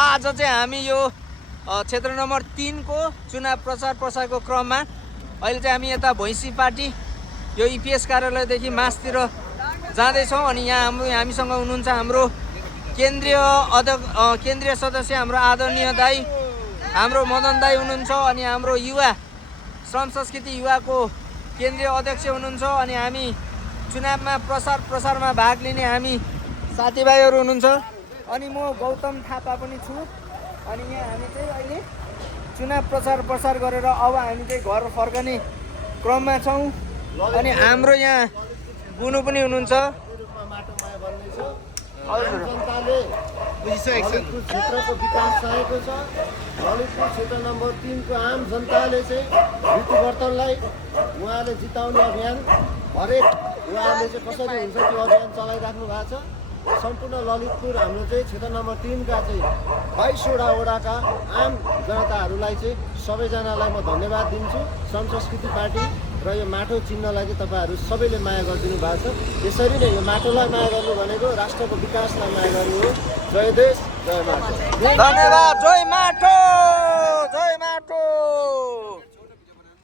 आज चाहिँ हामी यो क्षेत्र नम्बर 3 को चुनाव प्रसारको क्रममा अहिले चाहिँ हामी यता भैँसी पार्टी यो इपिएस कार्यालयदेखि मासतिर जाँदैछौँ। अनि यहाँ हामीसँग हुनुहुन्छ हाम्रो केन्द्रीय सदस्य हाम्रो आदरणीय दाई हाम्रो मदन दाई हुनुहुन्छ। अनि हाम्रो युवा श्रम संस्कृति युवाको केन्द्रीय अध्यक्ष हुनुहुन्छ। अनि हामी चुनावमा प्रसारमा भाग लिने हामी साथीभाइहरू हुनुहुन्छ। अनि म गौतम थापा पनि छु। अनि यहाँ हामी चाहिँ अहिले चुनाव प्रसार गरेर अब हामी चाहिँ घर फर्कने क्रममा छौँ। अनि हाम्रो यहाँ बुनु पनि हुनुहुन्छ। जनताले ललितपुर क्षेत्रको विकास चाहेको छ। ललितपुर क्षेत्र नम्बर 3 को आम जनताले चाहिँ ऋतुवर्तनलाई उहाँले जिताउने अभियान हरेक उहाँले चाहिँ कसरी हुन्छ त्यो अभियान चलाइराख्नु भएको छ। सम्पूर्ण ललितपुर हाम्रो चाहिँ क्षेत्र नम्बर 3 का चाहिँ 22वटा वडाका आम जनताहरूलाई चाहिँ सबैजनालाई म धन्यवाद दिन्छु। श्रम संस्कृति पार्टी र यो माटो चिन्हलाई चाहिँ तपाईँहरू सबैले माया गरिदिनु भएको छ। यसरी नै यो माटोलाई माया गर्नु भनेको राष्ट्रको विकासलाई माया गर्नु हो। जय देश जय माटो। धन्यवाद। जय माटो जय माटो।